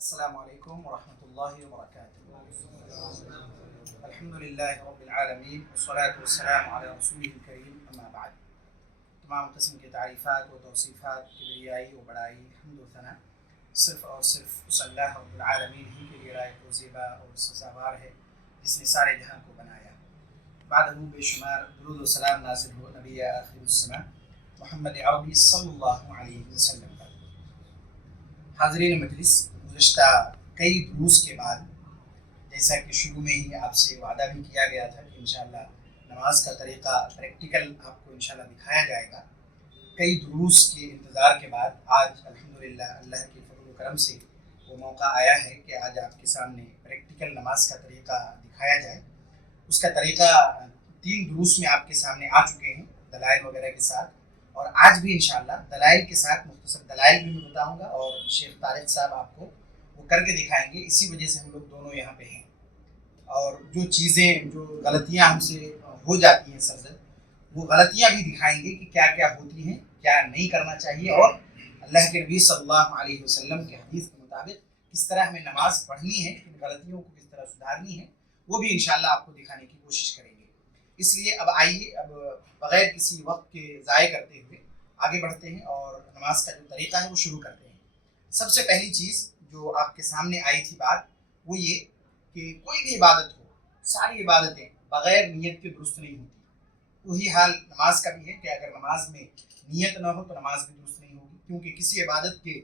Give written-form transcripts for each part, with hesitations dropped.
السلام علیکم ورحمۃ اللہ وبرکاتہ۔ الحمد للہ رب العالمین والصلاة والسلام علی رسولہ الکریم، اما بعد۔ تمام قسم کی تعریفات و توصیفات، کبریائی و بڑائی، حمد و ثنا صرف اور صرف اس اللہ رب العالمین ہی کے لیے لائق و زیبا اور سزاوار ہے جس نے سارے جہاں کو بنایا۔ بعد بے شمار درود و سلام نازل ہو نبی آخر الزمان محمد عربی صلی اللہ علیہ وسلم پر۔ حاضرین مجلس، گزشتہ کئی دروس کے بعد جیسا کہ شروع میں ہی آپ سے وعدہ بھی کیا گیا تھا کہ انشاءاللہ نماز کا طریقہ پریکٹیکل آپ کو انشاءاللہ دکھایا جائے گا، کئی دروس کے انتظار کے بعد آج الحمدللہ اللہ کے فضل و کرم سے وہ موقع آیا ہے کہ آج آپ کے سامنے پریکٹیکل نماز کا طریقہ دکھایا جائے۔ اس کا طریقہ 3 دروس میں آپ کے سامنے آ چکے ہیں دلائل وغیرہ کے ساتھ، اور آج بھی انشاءاللہ دلائل کے ساتھ مختصر دلائل بھی میں بتاؤں گا اور شیخ طارق صاحب آپ کو وہ کر کے دکھائیں گے۔ اسی وجہ سے ہم لوگ دونوں یہاں پہ ہیں، اور جو چیزیں جو غلطیاں ہم سے ہو جاتی ہیں سرزد، وہ غلطیاں بھی دکھائیں گے کہ کیا کیا ہوتی ہیں، کیا نہیں کرنا چاہیے، اور اللہ کے نبی صلی اللہ علیہ وسلم کے حدیث کے مطابق کس طرح ہمیں نماز پڑھنی ہے، ان غلطیوں کو کس طرح سدھارنی ہے، وہ بھی انشاءاللہ آپ کو دکھانے کی کوشش کریں گے۔ اس لیے اب آئیے، اب بغیر کسی وقت کے ضائع کرتے ہوئے آگے بڑھتے ہیں اور نماز کا جو طریقہ ہے وہ شروع کرتے ہیں۔ سب سے پہلی چیز جو آپ کے سامنے آئی تھی بات، وہ یہ کہ کوئی بھی عبادت ہو، ساری عبادتیں بغیر نیت کے درست نہیں ہوتی۔ وہی حال نماز کا بھی ہے کہ اگر نماز میں نیت نہ ہو تو نماز بھی درست نہیں ہوگی، کیونکہ کسی عبادت کے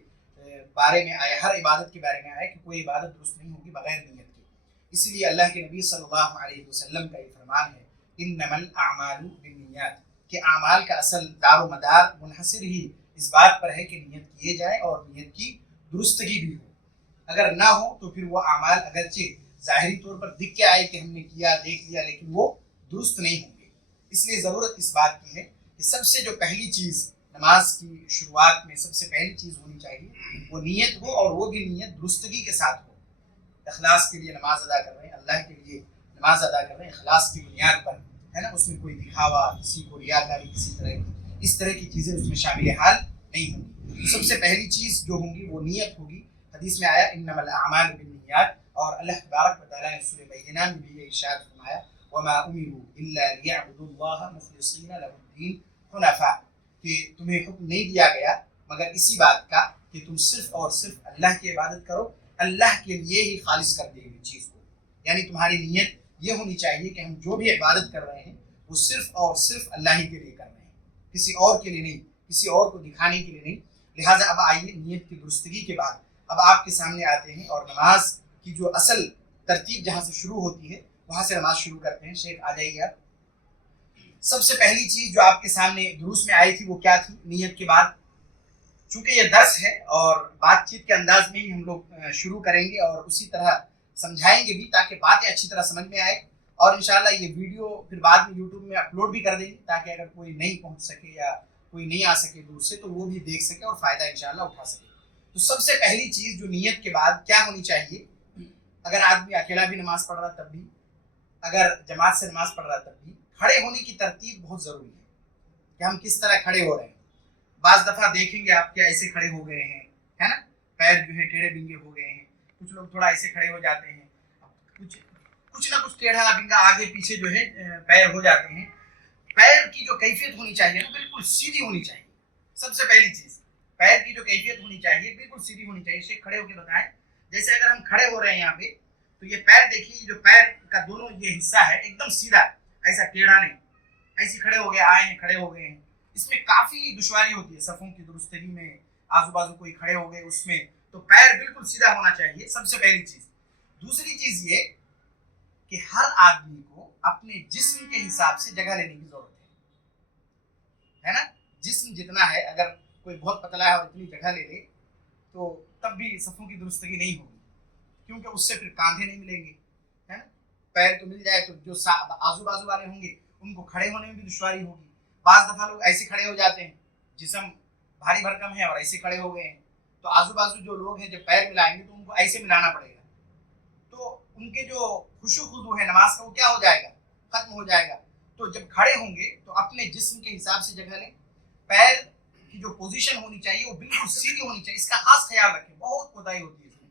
بارے میں آیا، ہر عبادت کے بارے میں آیا کہ کوئی عبادت درست نہیں ہوگی بغیر نیت کے۔ اسی لیے اللہ کے نبی صلی اللہ علیہ وسلم کا یہ فرمان ہے، انما الاعمال بالنیات، کہ اعمال کا اصل دار و مدار منحصر ہی اس بات پر ہے کہ نیت کیے جائے اور نیت کی درستگی بھی ہو۔ اگر نہ ہو تو پھر وہ اعمال اگرچہ ظاہری طور پر دکھ کے آئے کہ ہم نے کیا، دیکھ لیا، لیکن وہ درست نہیں ہوں گے۔ اس لیے ضرورت اس بات کی ہے کہ سب سے جو پہلی چیز نماز کی شروعات میں سب سے پہلی چیز ہونی چاہیے وہ نیت ہو، اور وہ بھی نیت درستگی کے ساتھ ہو۔ اخلاص کے لیے نماز ادا کر رہے ہیں، اللہ کے لیے نماز ادا کر رہے ہیں اخلاص کی بنیاد پر، ہے نا، اس میں کوئی دکھاوا، کسی کو ریاکاری، کسی طرح کی اس طرح کی چیزیں اس میں شامل حال نہیں ہوں گی۔ سب سے پہلی چیز جو ہوگی وہ نیت ہوگی۔ حدیث میں آیا انما الاعمال بالنیات، اور اللہ تبارک و تعالیٰ نے سورہ بینہ میں بھی یہ ارشاد فرمایا وما امروا الا ليعبدوا الله مخلصین له الدین حنفاء، کہ تمہیں حکم نہیں دیا گیا مگر اسی بات کا کہ تم صرف اور صرف اللہ کی عبادت کرو، اللہ کے لیے ہی خالص کر دے گی چیز کو۔ یعنی تمہاری نیت یہ ہونی چاہیے کہ ہم جو بھی عبادت کر رہے ہیں وہ صرف اور صرف اللہ ہی کے لیے کر رہے ہیں، کسی اور کے لیے نہیں، کسی اور کو دکھانے کے لیے نہیں۔ لہٰذا اب آئیے نیت کی درستگی کے بعد اب آپ کے سامنے آتے ہیں اور نماز کی جو اصل ترتیب جہاں سے شروع ہوتی ہے وہاں سے نماز شروع کرتے ہیں۔ شیخ آ جائیے آپ۔ سب سے پہلی چیز جو آپ کے سامنے دروس میں آئی تھی وہ کیا تھی؟ نیت کے بعد، چونکہ یہ درس ہے اور بات چیت کے انداز میں ہی ہم لوگ شروع کریں گے اور اسی طرح سمجھائیں گے بھی تاکہ باتیں اچھی طرح سمجھ میں آئے، اور انشاءاللہ یہ ویڈیو پھر بعد میں یوٹیوب میں اپلوڈ بھی کر دیں گے تاکہ اگر کوئی نہیں پہنچ سکے یا کوئی نہیں آ سکے دور سے تو وہ بھی دیکھ سکے اور فائدہ انشاءاللہ اٹھا سکے۔ تو سب سے پہلی چیز جو نیت کے بعد کیا ہونی چاہیے، اگر آدمی اکیلا بھی نماز پڑھ رہا تب بھی، اگر جماعت سے نماز پڑھ رہا تب بھی، کھڑے ہونے کی ترتیب بہت ضروری ہے کہ ہم کس طرح کھڑے ہو رہے ہیں۔ بعض دفعہ دیکھیں گے آپ کے ایسے کھڑے ہو گئے ہیں، ہے نا، پیر جو ہے ٹیڑھے بنگے ہو گئے ہیں، کچھ لوگ تھوڑا ایسے کھڑے ہو جاتے ہیں، کچھ نہ کچھ ٹیڑھا بنگا آگے پیچھے جو ہے پیر ہو جاتے ہیں۔ پیر کی جو کیفیت ہونی چاہیے نا بالکل سیدھی ہونی چاہیے۔ سب سے پہلی چیز پیر کی جو کیفیت ہونی چاہیے بالکل سیدھی ہونی چاہیے۔ شیخ کھڑے ہو کے بتائیں، جیسے اگر ہم کھڑے ہو رہے ہیں یہاں پہ تو یہ پیر دیکھیے، جو پیر کا دونوں یہ حصہ ہے ایک دم سیدھا، ایسا ٹیڑھا نہیں، ایسے کھڑے ہو گئے، آئے ہیں کھڑے ہو گئے ہیں۔ اس میں کافی دشواری ہوتی ہے صفوں کی درستگی میں، آزو بازو کوئی کھڑے ہو گئے اس میں، تو پیر بالکل سیدھا ہونا چاہیے، سب سے پہلی چیز۔ دوسری چیز یہ کہ ہر آدمی کو اپنے جسم کے حساب سے جگہ لینے کی ضرورت ہے نا۔ جسم جتنا ہے، اگر کوئی بہت پتلا ہے اور اتنی جگہ لے لے تو تب بھی صفوں کی درستگی نہیں ہوگی، کیونکہ اس سے پھر کاندھے نہیں ملیں گے، ہے نا۔ پیر تو مل جائے تو جو آزو بازو والے ہوں گے ان کو کھڑے ہونے میں بھی دشواری ہوگی۔ بعض دفعہ لوگ ایسے کھڑے ہو جاتے ہیں، جسم بھاری بھرکم ہے اور ایسے کھڑے ہو گئے ہیں، تو آزو بازو جو لوگ ہیں جب پیر ملائیں گے تو ان کو ایسے ملانا پڑے گا، تو ان کے جو خشوع خضوع ہے نماز کا وہ کیا ہو جائے گا، ختم ہو جائے گا۔ تو جب کھڑے ہوں گے تو اپنے جسم کے حساب سے جگہ لیں، پیر کی جو پوزیشن ہونی چاہیے وہ بالکل سیدھی ہونی چاہیے، اس کا خاص خیال رکھیں، بہت کوتاہی ہوتی ہے اس میں۔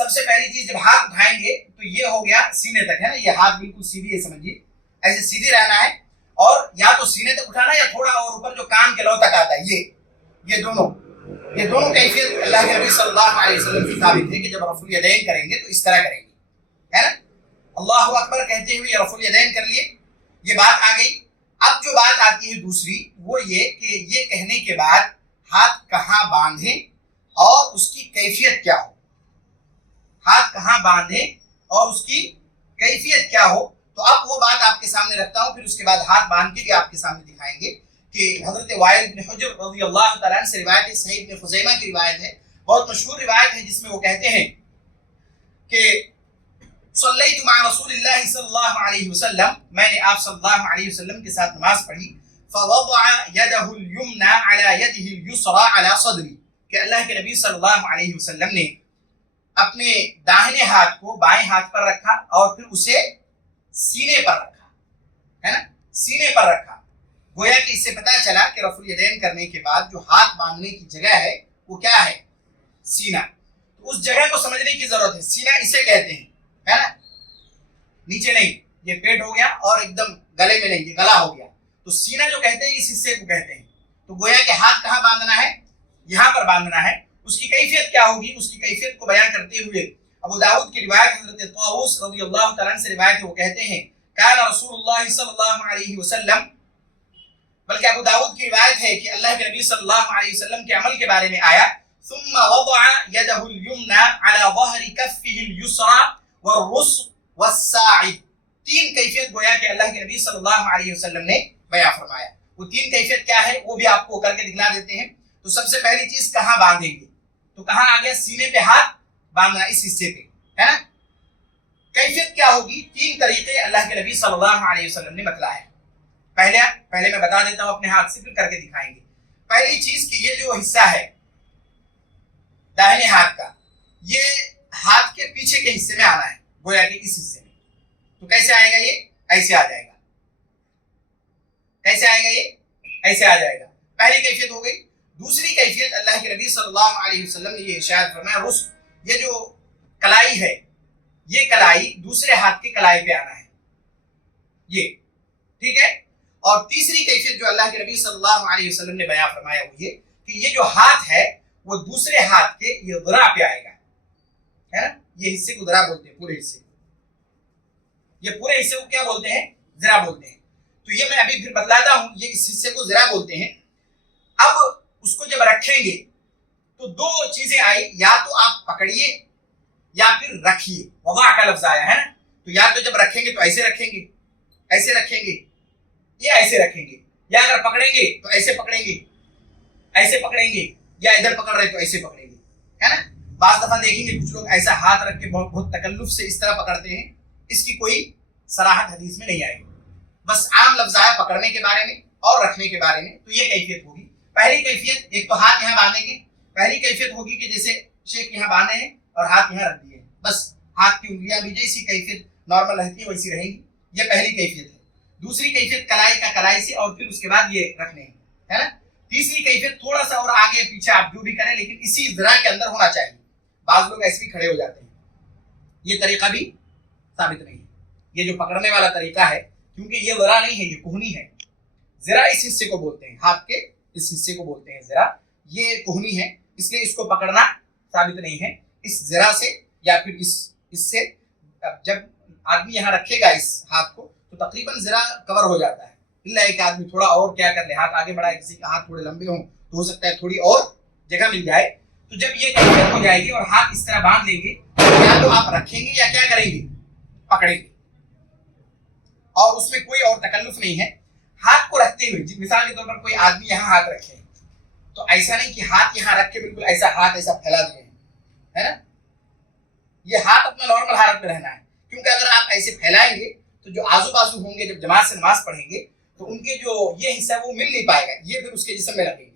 سب سے پہلی چیز جب ہاتھ اٹھائیں گے تو یہ ہو گیا سینے تک ہے نا، یہ ہاتھ بالکل سیدھی ہے، سمجھیے ایسے سیدھی رہنا ہے، اور یا تو سینے تک اٹھانا یا تھوڑا اور اوپر جو کان کے لو تک آتا ہے، یہ دونوں کیفیت اللہ کے نبی صلی اللہ علیہ وسلم کی ثابت ہے کہ جب رفع الیدین کریں گے تو اس طرح کریں گے، ہے نا، اللہ اکبر کہتے ہوئے رفع الیدین کر لیے، یہ بات آ گئی۔ اب جو بات آتی ہے دوسری وہ یہ کہ یہ کہنے کے بعد ہاتھ کہاں باندھیں اور اس کی کیفیت کیا ہو، ہاتھ کہاں باندھیں اور اس کی کیفیت کیا ہو، تو اب وہ بات آپ کے سامنے رکھتا ہوں، پھر اس کے بعد ہاتھ باندھ کے بھی آپ کے سامنے دکھائیں گے کہ حضرت وائل بن حجر رضی اللہ تعالیٰ عنہ سے روایت ہے، صحیح ابن خزیمہ کی روایت ہے، بہت مشہور روایت ہے، جس میں وہ کہتے ہیں کہ صلیت مع رسول اللہ صلی اللہ علیہ وسلم، میں نے آپ صلی اللہ علیہ وسلم کے ساتھ نماز پڑھی، فوضع يده اليمنى على يده اليسرى على صدری، کہ اللہ کے نبی صلی اللہ علیہ وسلم نے اپنے داہنے ہاتھ کو بائیں ہاتھ پر رکھا اور پھر اسے سینے پر رکھا، ہے نا، سینے پر رکھا، گویا کہ اس سے پتہ چلا کہ رفع الیدین کرنے کے بعد جو ہاتھ باندھنے کی جگہ ہے وہ کیا ہے، سینہ، تو اس جگہ کو سمجھنے کی ضرورت ہے، سینہ اسے کہتے ہیں، ہے نا، نیچے نہیں، یہ پیٹ ہو گیا اور ایک دم گلے میں نہیں، یہ گلا ہو گیا، تو سینہ جو کہتے ہیں اس حصے کو کہتے ہیں، تو گویا کہ ہاتھ کہاں باندھنا ہے، یہاں پر باندھنا ہے، اس کی کیفیت کیا ہوگی، اس کی کیفیت کو بیان کرتے ہوئے ابو داؤد کی روایت حضرت طاووس رضی اللہ تعالیٰ عنہ سے روایت ہے، وہ کہتے ہیں کان رسول اللہ صلی اللہ علیہ وسلم، بلکہ ابو داؤد کی روایت ہے کہ اللہ کے نبی صلی اللہ علیہ وسلم کے عمل کے بارے میں آیا، ثم وضع يده اليمنى على ظهر كفه اليسرى والرسغ والساعد، تین کیفیت گویا کہ اللہ کے نبی صلی اللہ علیہ وسلم نے بیان فرمایا، وہ تین کیفیت کیا ہے وہ بھی آپ کو کر کے دکھلا دیتے ہیں۔ تو سب سے پہلی چیز کہاں باندھیں گے، تو کہاں آ گیا، سینے پہ ہاتھ باندھنا، اس حصے پہ، ہے نا، کیفیت کیا ہوگی، تین طریقے اللہ کے نبی صلی اللہ علیہ وسلم نے بتلایا ہے، پہلے میں بتا دیتا ہوں اپنے ہاتھ سے، پھر کر کے دکھائیں گے۔ پہلی چیز کہ یہ جو حصہ ہے داہنے ہاتھ کا، یہ ہاتھ کے پیچھے کے حصے میں آنا ہے، گویا کہ اس حصے میں، تو کیسے آئے گا، یہ ایسے آ جائے گا، کیسے آئے گا، یہ ایسے آ جائے گا، پہلی کیفیت ہو گئی۔ دوسری کیفیت اللہ کے نبی صلی اللہ علیہ وسلم نے یہ ارشاد فرمایا، رسغ، یہ جو کلائی ہے، یہ کلائی دوسرے ہاتھ کے کلائی پہ آنا ہے، یہ ٹھیک ہے۔ اور تیسری کیفیت جو اللہ کے نبی صلی اللہ علیہ وسلم نے بیان فرمایا وہ یہ کہ یہ جو ہاتھ ہے وہ دوسرے ہاتھ کے یہ ذراع پہ آئے گا، ہے نا، یہ حصے کو ذراع بولتے ہیں، پورے حصے کو، یہ پورے حصے کو کیا بولتے ہیں، ذراع بولتے ہیں، تو یہ میں ابھی پھر بتلاتا ہوں، یہ اس حصے کو ذراع بولتے ہیں۔ اب اس کو جب رکھیں گے تو دو چیزیں آئی، یا تو آپ پکڑیے یا پھر رکھیے، وضع کا لفظ آیا ہے نا، تو یا تو جب رکھیں گے تو ایسے رکھیں گے، ایسے رکھیں گے، یا ایسے رکھیں گے، یا اگر پکڑیں گے تو ایسے پکڑیں گے، ایسے پکڑیں گے، یا ادھر پکڑ رہے تو ایسے پکڑیں گے، ہے نا۔ بعض دفعہ دیکھیں گے کچھ لوگ ایسا ہاتھ رکھ کے بہت تکلف سے اس طرح پکڑتے ہیں، اس کی کوئی صراحت حدیث میں نہیں آئی، بس عام لفظ آیا پکڑنے کے بارے میں اور رکھنے کے بارے میں، تو یہ کیفیت ہوگی۔ پہلی کیفیت، ایک تو ہاتھ یہاں باندھیں گے، پہلی کیفیت ہوگی کہ جیسے شیخ یہاں باندھے ہیں اور ہاتھ یہاں رکھ دیے ہیں، بس ہاتھ کی انگلیاں بھی جیسی کیفیت نارمل رہتی ہے ویسی رہیں گی، یہ پہلی کیفیت ہے۔ دوسری کیفیت کلائی کا کلائی سے، اور پھر اس کے بعد یہ رکھنے ہیں، ہے نا۔ تیسری کیفیت تھوڑا سا اور آگے پیچھے آپ جو بھی کریں لیکن اسی ذراع کے اندر ہونا چاہیے، بعض لوگ ایسے بھی کھڑے ہو جاتے ہیں، یہ طریقہ بھی ثابت نہیں ہے، یہ جو پکڑنے والا طریقہ ہے، کیونکہ یہ ذراع نہیں ہے، یہ کوہنی ہے، ذراع اس حصے کو بولتے ہیں، ہاتھ کے اس حصے کو بولتے ہیں ذراع، یہ کوہنی ہے، اس لیے اس کو پکڑنا ثابت نہیں ہے۔ اس ذراع سے یا پھر اس سے جب آدمی یہاں رکھے گا اس ہاتھ کو تو تقریباً ذراع کور ہو جاتا ہے، اللہ ایک آدمی تھوڑا اور کیا کر لے، ہاتھ آگے بڑھائے، کسی کا ہاتھ تھوڑے لمبے ہوں تو ہو سکتا ہے تھوڑی اور جگہ مل جائے، تو جب یہ کیفیت ہو جائے گی اور ہاتھ اس طرح باندھ لیں گے تو یا تو آپ رکھیں گے یا کیا کریں گے، پکڑیں گے، اور اس میں کوئی اور تکلف نہیں ہے۔ ہاتھ کو رکھتے ہوئے مثال کے طور پر کوئی آدمی یہاں ہاتھ رکھے تو ایسا نہیں کہ ہاتھ یہاں رکھ کے بالکل ایسا ہاتھ ایسا پھیلا دیے ہیں، ہے نا، یہ ہاتھ اپنا نارمل حالت میں رہنا ہے، کیونکہ اگر آپ ایسے پھیلائیں گے تو جو آزو بازو ہوں گے جب جماعت سے نماز پڑھیں گے تو ان کے جو یہ حصہ وہ مل نہیں پائے گا، یہ پھر اس کے جسم میں لگے گی،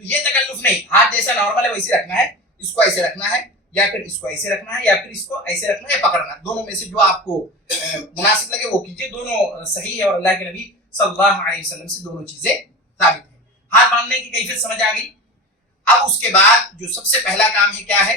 تو یہ تکلف نہیں، ہاتھ جیسا نارمل ہے ویسے رکھنا ہے، اس کو ایسے رکھنا ہے یا پھر اس کو ایسے رکھنا ہے یا پھر اس کو ایسے رکھنا ہے، پکڑنا، دونوں میں سے جو آپ کو مناسب لگے وہ کیجیے، دونوں صحیح ہے اور اللہ کے نبی صلی اللہ علیہ وسلم سے دونوں چیزیں ثابت ہیں۔ ہاتھ باندھنے کی کیفیت سمجھ آ گئی۔ اب اس کے بعد جو سب سے پہلا کام ہے کیا ہے،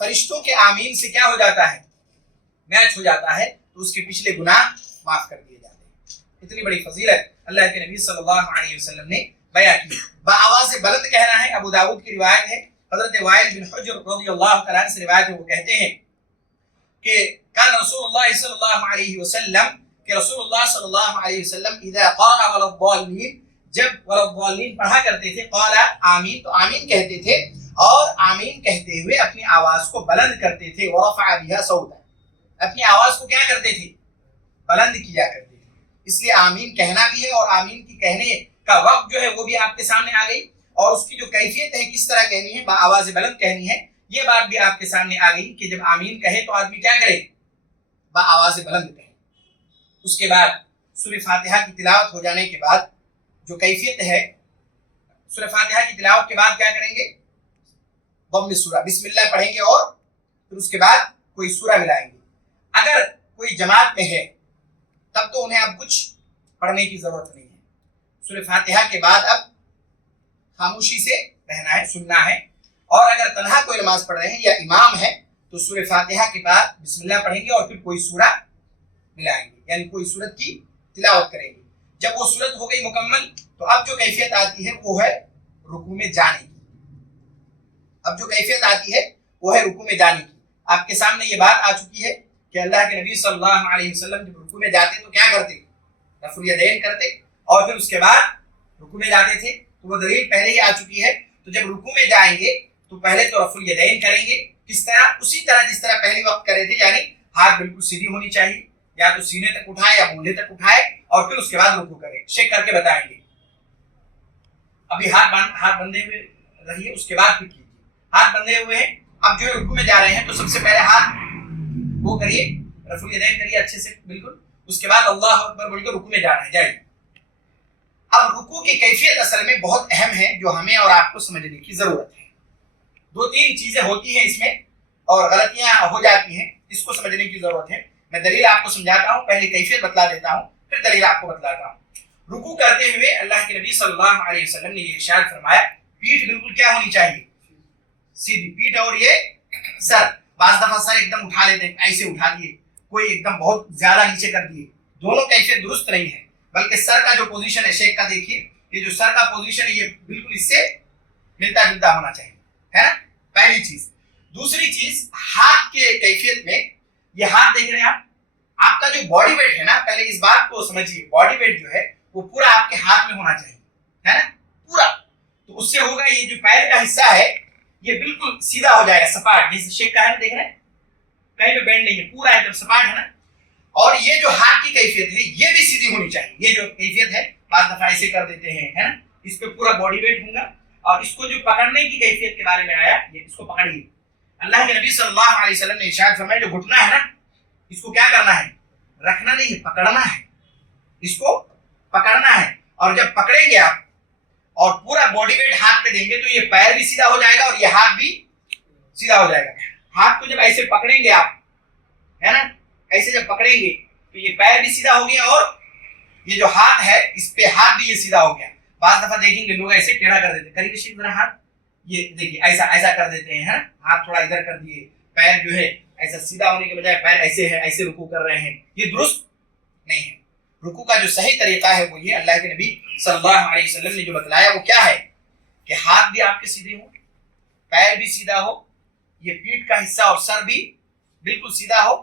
فرشتوں کے آمین سے کیا ہو جاتا ہے؟ میچ ہو جاتا ہے، تو اس کے پچھلے گناہ معاف کر دیے جاتے ہیں۔ اتنی بڑی فضیلت اللہ کے نبی صلی اللہ علیہ وسلم نے بیان کی۔ بآواز بلند کہنا ہے، ابو داؤد کی روایت ہے، حضرت وائل بن حجر رضی اللہ تعالیٰ عنہ سے روایت ہے، وہ کہتے ہیں کہ کان رسول اللہ صلی اللہ علیہ وسلم، کہ رسول اللہ صلی اللہ علیہ وسلم اذا قرأ ولا الضالین، جب ولا الضالین پڑھا کرتے تھے، قال آمین، تو آمین کہتے تھے، اور آمین کہتے ہوئے اپنی آواز کو بلند کرتے تھے، ورفع بها صوتا، اپنی آواز کو کیا کرتے تھے؟ بلند کیا کرتے تھے۔ اس لیے آمین کہنا بھی ہے، اور آمین کی کہنے کا وقت جو ہے وہ بھی آپ کے سامنے آ گئی، اور اس کی جو کیفیت ہے کس طرح کہنی ہے، آواز بلند کہنی ہے، یہ بات بھی آپ کے سامنے آ گئی کہ جب آمین کہے تو آدمی کیا کرے؟ آواز بلند کہے۔ اس کے بعد سورہ فاتحہ کی تلاوت ہو جانے کے بعد جو کیفیت ہے، سورہ فاتحہ کی تلاوت کے بعد کیا کریں گے؟ ضم سورہ بسم اللہ پڑھیں گے، اور پھر اس کے بعد کوئی سورہ ملائیں گے۔ اگر کوئی جماعت میں ہے تب تو انہیں اب کچھ پڑھنے کی ضرورت نہیں ہے، سورہ فاتحہ کے بعد اب خاموشی سے رہنا ہے، سننا ہے، اور اگر تنہا کوئی نماز پڑھ رہے ہیں یا امام ہے تو سورہ فاتحہ کے بعد بسم اللہ پڑھیں گے، اور پھر کوئی سورہ ملائیں گے، یعنی کوئی سورت کی تلاوت کریں گے۔ جب وہ سورت ہو گئی مکمل تو اب جو کیفیت آتی ہے وہ ہے رکوع میں جانے کی۔ اب جو کیفیت آتی ہے وہ ہے رکوع میں جانے کی۔ آپ کے سامنے یہ بات آ چکی ہے کہ اللہ کے نبی صلی اللہ علیہ وسلم جب رکوع میں جاتے تو کیا کرتے؟ رفع الیدین کرتے، اور پھر اس کے بعد رکوع میں جاتے تھے، تو وہ دلیل پہلے ہی آ چکی ہے۔ تو جب رکوع میں جائیں گے تو پہلے تو رفع الیدین کریں گے، کس طرح؟ اسی طرح جس طرح پہلی وقت کرے تھے، یعنی ہاتھ بالکل سیدھی ہونی چاہیے، یا تو سینے تک اٹھائے یا مونڈے تک اٹھائے، اور پھر اس کے بعد رکوع کرے۔ شیک کر کے بتائیں گے، ابھی ہاتھ بندھے ہوئے رہیے، اس کے بعد پھر کیجیے۔ ہاتھ بندھے ہوئے ہیں، اب جو ہے رکوع میں جا رہے ہیں تو سب سے پہلے ہاتھ وہ کریے، رفع الیدین کریے اچھے سے بالکل، اس کے بعد اللہ اکبر بول کے رکوع میں جانا ہے، جائیے۔ اب رکوع کی کیفیت اصل میں بہت اہم ہے، جو ہمیں اور آپ کو سمجھنے کی ضرورت ہے۔ دو تین چیزیں ہوتی ہیں اس میں اور غلطیاں ہو جاتی ہیں، اس کو سمجھنے کی ضرورت ہے۔ میں دلیل آپ کو سمجھاتا ہوں، پہلے کیفیت بتلا دیتا ہوں، پھر دلیل آپ کو بتلاتا ہوں۔ رکوع کرتے ہوئے اللہ کے نبی صلی اللہ علیہ وسلم نے یہ ارشاد فرمایا، پیٹھ بالکل کیا ہونی چاہیے؟ سیدھی پیٹھ، اور یہ سر، بعض دفعہ سر ایک دم اٹھا لیتے ہیں، ایسے اٹھا دیے، کوئی ایک دم بہت زیادہ نیچے کر دیے، دونوں کیفیت درست نہیں ہے، بلکہ سر کا جو پوزیشن ہے، شیخ کا دیکھیے، یہ جو سر کا پوزیشن ہے یہ بالکل اس سے ملتا جلتا ہونا چاہیے، ہے نا؟ پہلی چیز۔ دوسری چیز، ہاتھ کے کیفیت میں، یہ ہاتھ دیکھ رہے ہیں آپ کا جو باڈی ویٹ ہے نا، پہلے اس بات کو سمجھیے، باڈی ویٹ جو ہے وہ پورا آپ کے ہاتھ میں ہونا چاہیے، ہے نا؟ پورا، تو اس سے ہوگا یہ جو پیر کا حصہ ہے یہ بالکل سیدھا ہو جائے گا، سپاٹ، جیسے شیخ کا ہے نا، دیکھ رہے ہیں کہیں پہ بینڈ نہیں ہے، پورا ایک دم سپاٹ ہے نا۔ اور یہ جو ہاتھ کی کیفیت ہے یہ بھی سیدھی ہونی چاہیے، یہ جو کیفیت ہے بعض دفعہ ایسے کر دیتے ہیں، ہے نا، اس پہ پورا باڈی ویٹ ہوگا۔ اور اس کو جو پکڑنے کی کیفیت کے بارے میں آیا، یہ اس کو پکڑیے، اللہ کے نبی صلی اللہ علیہ وسلم نے ارشاد فرمایا، جو گھٹنا ہے نا اس کو کیا کرنا ہے؟ رکھنا نہیں ہے، پکڑنا ہے، اس کو پکڑنا ہے، اور جب پکڑیں گے آپ اور پورا باڈی ویٹ ہاتھ پہ دیں گے تو یہ پیر بھی سیدھا ہو جائے گا اور یہ ہاتھ بھی سیدھا ہو جائے گا۔ ہاتھ کو جب ایسے پکڑیں گے آپ، ہے نا، ایسے جب پکڑیں گے تو یہ پیر بھی سیدھا ہو گیا، اور یہ جو ہاتھ ہے اس پہ ہاتھ بھی یہ سیدھا ہو گیا۔ بعض دفعہ دیکھیں گے لوگ ایسے ٹیڑھا کر دیتے، کریے شیخ ذرا ہاتھ، یہ دیکھیے ایسا ایسا کر دیتے ہیں، ہاتھ تھوڑا ادھر کر دیے، پیر جو ہے ایسا سیدھا ہونے کے بجائے پیر ایسے ہے، ایسے رکوع کر رہے ہیں، یہ درست نہیں ہے۔ رکوع کا جو صحیح طریقہ ہے وہ یہ اللہ کے نبی صلی اللہ علیہ وسلم نے جو بتلایا وہ کیا ہے کہ ہاتھ بھی آپ کے سیدھے ہوں، پیر بھی سیدھا ہو، یہ پیٹھ کا حصہ اور سر بھی بالکل سیدھا ہو،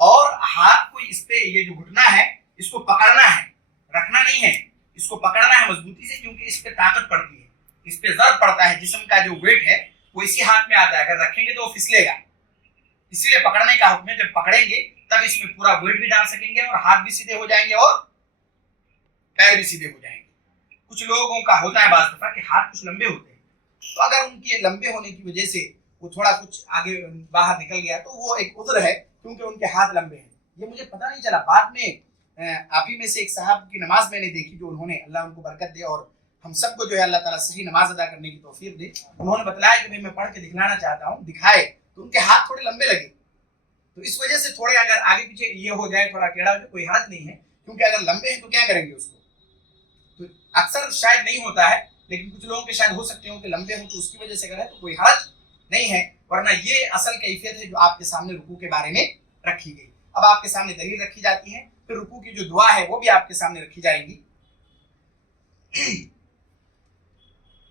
اور ہاتھ کو اس پہ یہ جو گھٹنا ہے اس کو پکڑنا ہے، رکھنا نہیں ہے، اس کو پکڑنا ہے مضبوطی سے، کیونکہ اس پہ طاقت پڑتی ہے، اس پہ ضرب پڑتا ہے، جسم کا جو ویٹ ہے وہ اسی ہاتھ میں آتا ہے، اگر رکھیں گے تو وہ پھسلے گا، اسی لیے پکڑنے کا حکم ہے۔ جب پکڑیں گے تب اس میں پورا ویٹ بھی ڈال سکیں گے، اور ہاتھ بھی سیدھے ہو جائیں گے اور پیر بھی سیدھے ہو جائیں گے۔ کچھ لوگوں کا ہوتا ہے بعض دفعہ کہ ہاتھ کچھ لمبے ہوتے ہیں، تو اگر ان کے لمبے ہونے کی وجہ سے وہ تھوڑا کچھ آگے باہر نکل گیا تو وہ ایک عذر ہے، کیونکہ ان کے ہاتھ لمبے ہیں۔ یہ مجھے پتہ نہیں چلا، بعد میں آپ ہی میں سے ایک صاحب کی نماز میں نے دیکھی، جو انہوں نے، اللہ ان کو برکت دے اور ہم سب کو جو ہے اللہ تعالیٰ صحیح نماز ادا کرنے کی توفیق دے، انہوں نے بتلایا کہ میں پڑھ کے دکھلانا چاہتا ہوں، دکھائے تو ان کے ہاتھ تھوڑے لمبے لگے، تو اس وجہ سے تھوڑے اگر آگے پیچھے یہ ہو جائے، تھوڑا ٹیڑھا ہو جائے، کوئی حرج نہیں ہے، کیونکہ اگر لمبے ہیں تو کیا کریں گے اس کو، تو اکثر شاید نہیں ہوتا ہے، لیکن کچھ لوگوں کے شاید ہو سکتے ہوں کہ لمبے ہوں تو اس کی وجہ سے کریں تو کوئی حرج نہیں ہے، ورنہ یہ اصل کیفیت ہے جو آپ کے سامنے رکوع کے بارے میں رکھی گئی۔ اب آپ کے سامنے دلیل رکھی جاتی ہے، پھر رکوع کی جو دعا ہے وہ بھی آپ کے سامنے رکھی جائے گی۔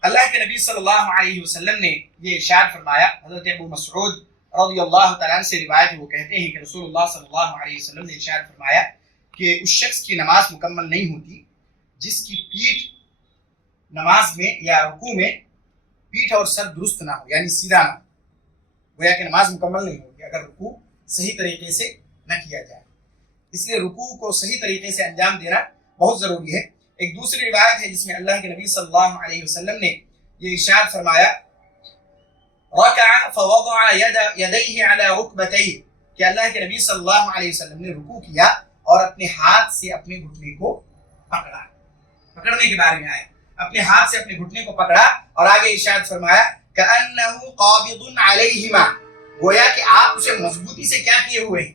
اللہ کے نبی صلی اللہ علیہ وسلم نے یہ ارشاد فرمایا، حضرت ابو مسعود رضی اللہ تعالیٰ عنہ سے روایت ہے، وہ کہتے ہیں کہ رسول اللہ صلی اللہ علیہ وسلم نے ارشاد فرمایا کہ اس شخص کی نماز مکمل نہیں ہوتی جس کی پیٹھ نماز میں یا رکوع میں پیٹھ اور سر درست نہ ہو، یعنی سیدھا نہ ہو، گویا کہ نماز مکمل نہیں ہوگی اگر رکوع صحیح طریقے سے نہ کیا جائے۔ اس لیے رکوع کو صحیح طریقے سے انجام دینا بہت ضروری ہے۔ ایک دوسری روایت ہے جس میں اللہ کے نبی صلی اللہ علیہ وسلم نے یہ ارشاد فرمایا، رکع فوضع یدیہ علی رکبتیہ، کہ اللہ کے نبی صلی اللہ علیہ وسلم نے رکوع کیا اور اپنے ہاتھ سے اپنے گھٹنے کو پکڑا۔ پکڑنے کے بارے میں آیا، اپنے ہاتھ سے اپنے گھٹنے کو پکڑا اور آگے ارشاد فرمایا کأنہ قابض علیہما، گویا کہ آپ اسے مضبوطی سے کیا کیے ہوئے ہیں،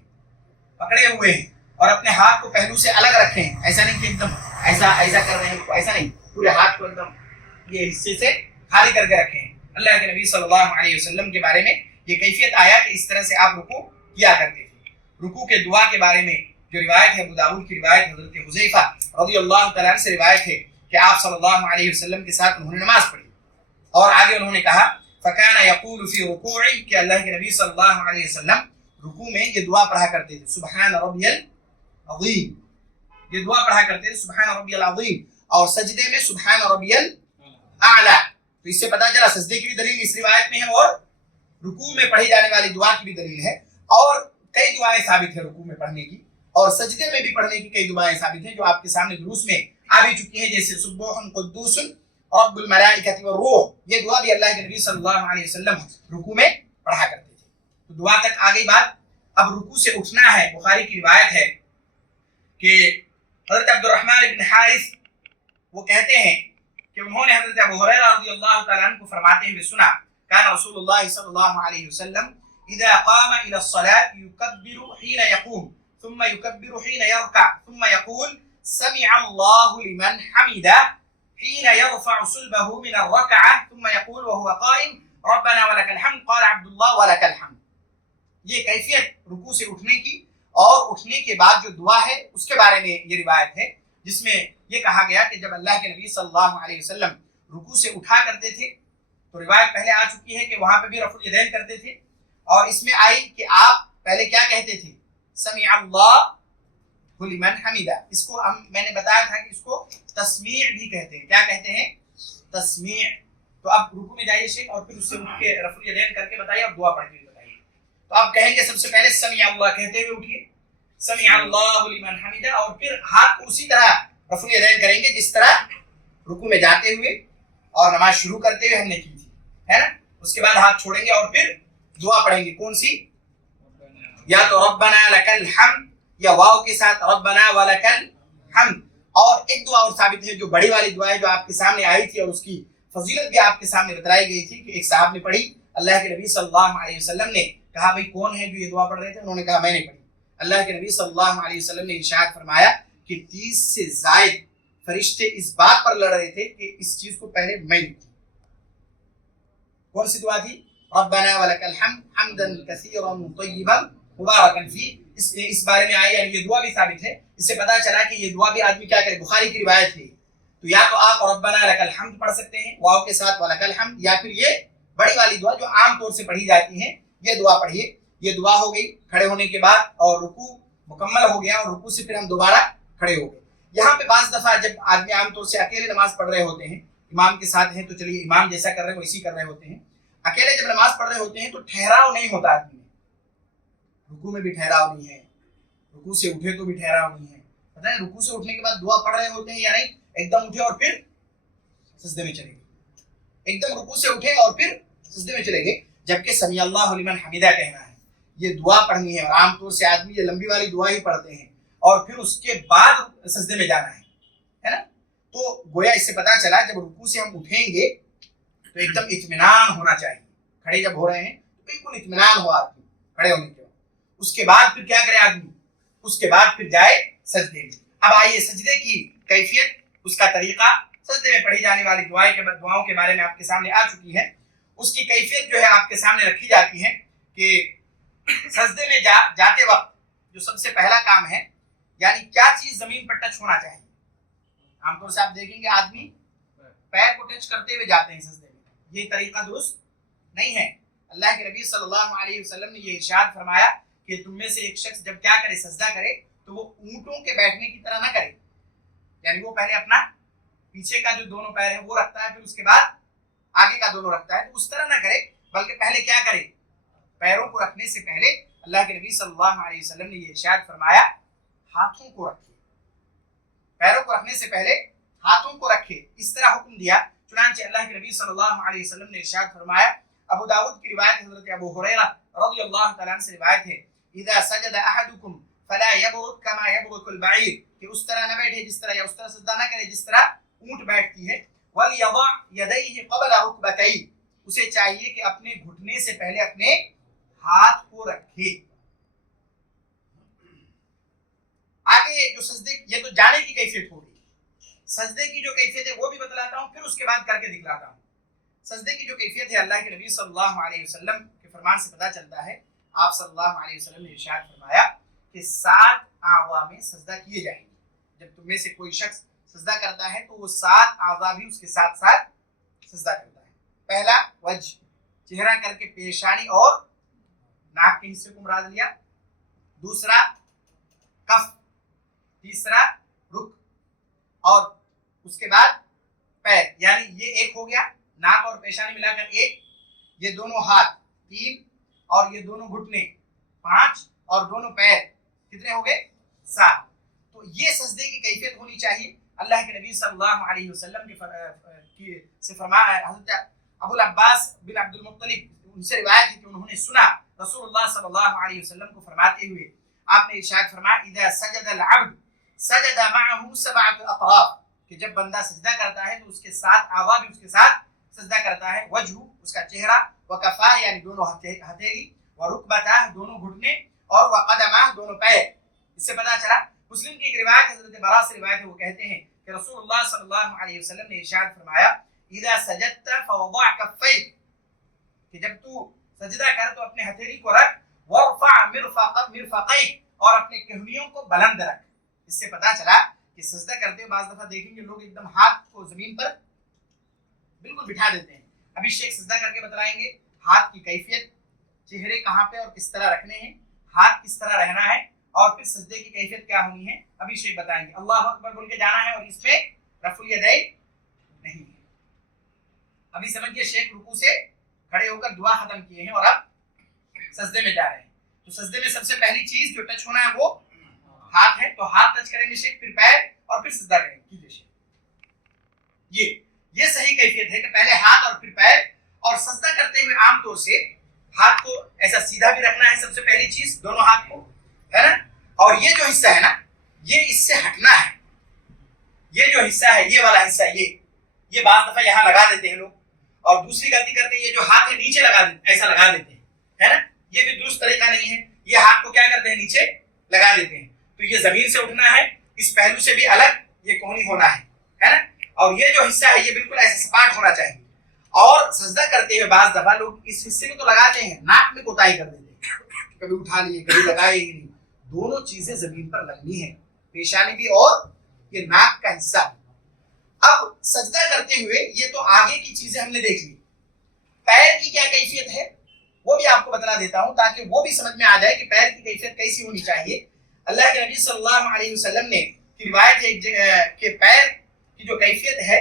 پکڑے ہوئے ہیں، اور اپنے ہاتھ کو پہلو سے الگ رکھے ہیں۔ ایسا نہیں کہ ایک دم ایسا کر رہے ہیں، ایسا نہیں، پورے ہاتھ کو ایک دم یہ حصے سے خالی کر کے رکھے ہیں۔ اللہ کے نبی صلی اللہ علیہ وسلم کے بارے میں یہ کیفیت آیا کہ اس طرح سے آپ رکوع کیا کرتے تھے۔ رکوع کے دعا کے بارے میں جو روایت ہے، ابو داؤد کی روایت، حضرت حذیفہ رضی اللہ تعالیٰ عنہ سے روایت ہے کہ آپ صلی اللہ علیہ وسلم کے ساتھ انہوں نے نماز پڑھی اور آگے انہوں نے کہا فَكَانَ يَقُولُ فِي رُكُوعِهِ، کہ اللہ کے نبی صلی اللہ علیہ وسلم رکوع میں یہ دعا پڑھا کرتے تھے، سبحان ربی العظیم، یہ دعا پڑھا کرتے تھے سبحان ربی العظیم، اور سجدے میں سبحان ربی الاعلی۔ تو اس سے پتہ چلا سجدے کی بھی دلیل اس روایت میں ہے اور رکوع میں پڑھی جانے والی دعا کی بھی دلیل ہے، اور کئی دعائیں ثابت ہیں رکوع میں پڑھنے کی، اور سجدے میں بھی پڑھنے کی کئی دعائیں ثابت ہیں جو آپ کے سامنے دروس میں آ بھی چکی ہیں، جیسے سبوح قدوس رب الملائکۃ والروح، یہ دعا بھی اللہ کے نبی صلی اللہ علیہ وسلم رکوع میں پڑھا کرتے تھے۔ تو دعا تک آ گئی بات، اب رکوع سے اٹھنا ہے۔ بخاری کی روایت ہے کہ حضرت عبد الرحمن بن حارث وہ کہتے ہیں کہ انہوں نے حضرت ابو ہریرہ رضی اللہ تعالیٰ عنہ کو فرماتے ہوئے سنا، کان رسول اللہ صلی اللہ علیہ وسلم اذا قام الى الصلاة يكبر حين يقوم ثم يكبر حين يركع ثم يقول سمع الله لمن حمده حين يرفع صلبه من الركعة ثم يقول وهو قائم ربنا ولك الحمد قال عبد الله ولك الحمد۔ یہ کیفیت رکوع سے اٹھنے کی اور اٹھنے کے بعد جو دعا ہے اس کے بارے میں یہ روایت ہے، جس میں یہ کہا گیا کہ جب اللہ کے نبی صلی اللہ علیہ وسلم رکوع سے اٹھا کرتے تھے تو روایت پہلے آ چکی ہے کہ وہاں پہ بھی رفع الیدین کرتے تھے، اور اس میں آئی کہ آپ پہلے کیا کہتے تھے، سمع اللہ لمن حمدہ۔ اس کو میں نے بتایا تھا کہ اس کو تسمیع بھی کہتے ہیں۔ کیا کہتے ہیں؟ تسمیع۔ تو اب رکوع میں جائیے شیخ، اور پھر اس سے اٹھ کے رفع الیدین کر کے بتائیے اور دعا پڑھ کے بتائیے۔ تو آپ کہیں گے سب سے پہلے سمع اللہ کہتے ہوئے اٹھیے، سمع اللہ لمن حمدہ، اور پھر ہاتھ کو اسی طرح رفع الیدین کریں گے جس طرح رکوع میں جاتے ہوئے اور نماز شروع کرتے ہوئے ہم نے کی تھی، ہے نا۔ اس کے بعد ہاتھ چھوڑیں گے اور پھر دعا پڑھیں گے، کون سی؟ یا تو ربنا لک الحمد یا واو کے ساتھ ربنا ولک الحمد۔ اور ایک دعا اور ثابت ہے جو بڑی والی دعا ہے جو آپ کے سامنے آئی تھی، اور اس کی فضیلت بھی آپ کے سامنے بتلائی گئی تھی کہ ایک صاحب نے پڑھی، اللہ کے نبی صلی اللہ علیہ وسلم نے کہا بھئی کون ہے جو یہ دعا پڑھ رہے تھے؟ انہوں نے کہا میں نے پڑھی۔ اللہ کے نبی صلی اللہ علیہ وسلم نے ارشاد فرمایا کہ 30 سے زائد فرشتے اس بات پر لڑ رہے تھے کہ اس چیز کو پہلے میں لکھوں۔ کون سی دعا تھی؟ ربنا ولک الحمد حمدا کثیرا طیبا مبارکا فیہ۔ اس بارے میں آئی، یعنی یہ دعا بھی ثابت ہے۔ اس سے پتہ چلا کہ یہ دعا بھی آدمی کیا کرے، بخاری کی روایت ہے، تو یا تو آپ ربنا لک الحمد پڑھ سکتے ہیں واو کے ساتھ ولک الحمد، یا پھر یہ بڑی والی دعا جو عام طور سے پڑھی جاتی ہے یہ دعا پڑھیے۔ یہ دعا ہو گئی کھڑے ہونے کے بعد، اور رکوع مکمل ہو گیا، اور رکوع سے پھر ہم دوبارہ کھڑے ہو گئے۔ یہاں پہ بعض دفعہ جب آدمی عام طور سے اکیلے نماز پڑھ رہے ہوتے ہیں، امام کے ساتھ ہیں تو چلیے امام جیسا کر رہے ہیں ویسی کر رہے ہوتے ہیں، اکیلے جب نماز پڑھ رہے ہوتے ہیں تو ٹھہراؤ نہیں ہوتا آدمی میں، رکوع میں بھی ٹھہراؤ نہیں ہے، رکوع سے اٹھے تو بھی ٹھہراؤ نہیں ہے، پتہ ہے رکوع سے اٹھنے کے بعد دعا پڑھ رہے ہوتے ہیں یا نہیں، ایک دم اٹھے اور پھر سجدے میں چلے گئے، ایک دم رکوع سے اٹھے اور پھر سجدے میں چلے گئے، جبکہ سمیع اللہ لمن حمدہ کہنا ہے، یہ دعا پڑھنی ہے، اور عام طور سے آدمی یہ لمبی والی دعا ہی پڑھتے ہیں اور پھر اس کے بعد سجدے میں جانا ہے نا۔ تو گویا اس سے پتہ چلا جب رکوع سے ہم اٹھیں گے تو ایک دم اطمینان ہونا چاہیے، کھڑے جب ہو رہے ہیں تو بالکل اطمینان ہو آدمی کھڑے ہونے کے بعد، اس کے بعد پھر کیا کرے آدمی، اس کے بعد پھر جائے سجدے میں۔ اب آئیے سجدے کی کیفیت، اس کا طریقہ، سجدے میں پڑھی جانے والی دعاؤں کے بارے میں آپ کے سامنے آ چکی ہے۔ اس کی کیفیت جو ہے آپ کے سامنے رکھی جاتی ہے کہ سجدے میں جاتے وقت جو سب سے پہلا کام ہے یعنی کیا چیز زمین پر ٹچ ہونا چاہیے. عام طور سے آپ دیکھیں گے آدمی پیر کو ٹچ کرتے ہوئے جاتے ہیں سجدے میں. یہ طریقہ درست نہیں ہے. اللہ کے نبی صلی اللہ علیہ وسلم نے یہ ارشاد فرمایا کہ تم میں سے ایک شخص جب کیا کرے سجدہ کرے تو وہ اونٹوں کے بیٹھنے کی طرح نہ کرے, یعنی وہ پہلے اپنا پیچھے کا جو دونوں پیر ہے وہ رکھتا ہے پھر اس کے بعد آگے کا دونوں رکھتا ہے, تو اس طرح نہ کرے بلکہ پہلے کیا کرے پیروں کو رکھنے سے پہلے اللہ کے نبی صلی اللہ علیہ وسلم نے یہ ارشاد فرمایا ہاتھوں کو رکھے, پیروں کو رکھنے سے پہلے ہاتھوں کو رکھے, اس طرح حکم دیا. چنانچہ اللہ کے نبی صلی اللہ علیہ وسلم نے ارشاد فرمایا, ابو داؤد کی روایت حضرت ابو ہریرہ رضی اللہ تعالیٰ عنہ سے روایت ہے, اذا سجد احدکم فلا یبرک کما یبرک البعیر, کہ اس طرح نہ بیٹھے جس طرح یا اس طرح سجدہ نہ کرے جس طرح اونٹ بیٹھتی ہے. ولیضع یدیہ قبل رکبتیہ, اسے چاہیے کہ اپنے گھٹنے سے پہلے اپنے ہاتھ کو رکھے. آگے جو سجدے, یہ تو جانے کی کیفیت ہوگی, سجدے کی جو کیفیت ہے وہ بھی بتلاتا ہوں پھر اس کے بعد کر کے دکھلاتا ہوں. سجدے کی جو کیفیت ہے اللہ کے نبی صلی اللہ علیہ وسلم کے فرمان سے پتہ چلتا ہے. آپ صلی اللہ علیہ وسلم نے ارشاد فرمایا کہ 7 اعضاء میں سجدہ کیے جائیں گے. جب تم میں سے کوئی شخص سجدہ کرتا ہے تو وہ 7 اعضاء بھی اس کے ساتھ ساتھ سجدہ کرتا ہے. پہلا وجہ, چہرہ کر کے پیشانی اور ناک کے حصے کو مراد لیا. دوسرا کف, تیسرا رک, اور اس کے بعد پیر, یعنی یہ ایک ہو گیا, ناک اور پیشانی ملا کر ایک, یہ دونوں ہاتھ 3, اور یہ دونوں گھٹنے 5, اور دونوں پیر کتنے ہو گئے 7. تو یہ سجدے کی کیفیت ہونی چاہیے. اللہ کے نبی صلی اللہ علیہ وسلم سے فرمایا, حضرت ابو العباس بن عبد المطلب ان سے روایت ہے کہ انہوں نے سنا رسول اللہ صلی اللہ علیہ وسلم کو فرماتے ہوئے, آپ نے ارشاد فرمایا اذا سجد العبد سجد معه 7 اطراف, کہ جب بندہ سجدہ کرتا ہے تو اس کے 7 اعضاء بھی اس کے ساتھ سجدہ کرتا ہے. وجہ, اس کا چہرہ, وکفاہ یعنی دونوں ہتھیلی, ورکبتہ دونوں گھٹنے, اور وقدمہ دونوں پیر. اس سے پتہ چلا. مسلم کی ایک روایت حضرت برا سے روایت ہے, وہ کہتے ہیں کہ رسول اللہ صلی اللہ علیہ وسلم نے ارشاد فرمایا اذا سجدت فوضع کفیک, کہ جب تو سجدہ کر تو اپنے ہتھیلی کو رکھ, وارفع مرفقیک, اور اپنے کہنیوں کو بلند رکھ. اس سے پتہ چلا کہ سجدہ کرتے ہوئے بعض دفعہ دیکھیں گے لوگ ایک دم ہاتھ کو زمین پر بالکل بٹھا دیتے ہیں. ابھی شیخ سجدہ کر کے بتلائیں گے ہاتھ کی کیفیت, چہرے کہاں پہ اور کس طرح رکھنے ہیں, ہاتھ کس طرح رہنا ہے, اور پھر سجدے کی کیفیت کیا ہونی ہے. ابھی شیخ بتائیں گے. اللہ اکبر بول کے جانا ہے اور اس پہ رفع الیدین نہیں ہے. ابھی سمجھیے شیخ رکوع سے کھڑے ہو کر دعا ختم کیے ہیں اور اب سجدے میں جا رہے ہیں. تو سجدے میں سب سے پہلی چیز جو ٹچ ہونا ہے وہ ہاتھ ہے, تو ہاتھ ٹچ کریں گے شیخ, پھر پیر, اور پھر سجدہ کریں گے. کیجیے شیخ. یہ صحیح کیفیت ہے کہ پہلے ہاتھ اور پھر پیر. اور سجدہ کرتے ہوئے عام طور سے ہاتھ کو ایسا سیدھا بھی رکھنا ہے, سب سے پہلی چیز دونوں ہاتھ کو, ہے نا, اور یہ جو حصہ ہے نا یہ اس سے ہٹنا ہے. یہ جو حصہ ہے, یہ والا حصہ, یہ بعض دفعہ یہاں لگا دیتے ہیں لوگ, اور دوسری غلطی کرتے ہیں یہ جو ہاتھ ہے نیچے لگا دیتے, ایسا لگا دیتے ہیں, ہے نا. یہ بھی درست طریقہ نہیں ہے. یہ ہاتھ کو کیا کرتے ہیں نیچے لگا دیتے ہیں. تو یہ زمین سے اٹھنا ہے, اس پہلو سے بھی الگ یہ کونی ہونا ہے نا. اور یہ جو حصہ ہے یہ بالکل ایسے سپاٹ ہونا چاہیے. اور سجدہ کرتے ہوئے بعض دفعہ لوگ اس حصے کو تو لگاتے ہیں, ناک میں کوتاہی کر دیتے ہیں, کبھی اٹھا لیے کبھی لگائے ہی نہیں. دونوں چیزیں زمین پر لگنی ہے, پیشانی بھی اور یہ ناک کا حصہ. اب سجدہ کرتے ہوئے یہ تو آگے کی چیزیں ہم نے دیکھ لی. پیر کی کیا کیفیت ہے وہ بھی آپ کو بتلا دیتا ہوں تاکہ وہ بھی سمجھ میں آ جائے کہ پیر کی کیفیت کیسی ہونی چاہیے. اللہ کے نبی صلی اللہ علیہ وسلم نے کی روایت ہے کہ پیر کی جو کیفیت ہے,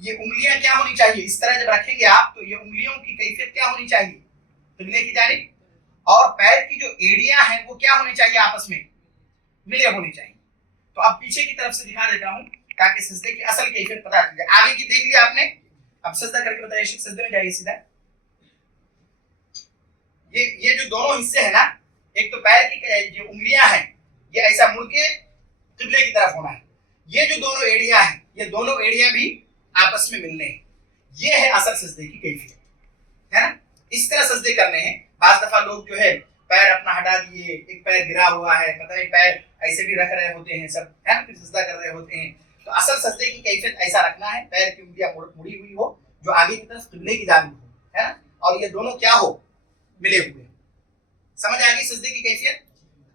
یہ انگلیاں کیا ہونی چاہیے, اس طرح جب رکھیں گے آپ تو یہ انگلیوں کی کیفیت کیا ہونی چاہیے, قبلے کی جانب. اور پیر کی جو ایڑیاں ہیں وہ کیا ہونی چاہیے, آپس میں ملے ہونی چاہیے. تو اب پیچھے کی طرف سے دکھا دیتا ہوں تاکہ سجدے کی اصل کیفیت پتہ چل جائے. آگے کی دیکھ لیا آپ نے, اب سجدہ کر کے بتائیے. سجدے میں جائیے سیدھا. یہ جو دونوں حصے ہیں نا, ایک تو پیر کی جو انگلیاں ہیں یہ ایسا مڑ کے قبلے کی طرف ہونا ہے. یہ جو دونوں ایڑیاں ہیں یہ دونوں ایڑیاں بھی آپس میں ملنے ہیں. یہ ہے اصل سجدے کی کیفیت, ہے نا. اس طرح سجدے کرنے ہیں. بعض دفعہ لوگ جو ہے پیر اپنا ہٹا دیے, ایک پیر گرا ہوا ہے, پتہ نہیں پیر ایسے بھی رکھ رہے ہوتے ہیں سب, ہے نا, پھر سجدہ کر رہے ہوتے ہیں. تو اصل سجدے کی کیفیت ایسا رکھنا ہے, پیر کی انگلیاں مڑی ہوئی ہو جو آگے کی طرف قبلے کی جانب ہو, ہے نا, اور یہ دونوں کیا ہو, ملے ہوئے. سمجھ آ گئی سجدے کی کیفیت.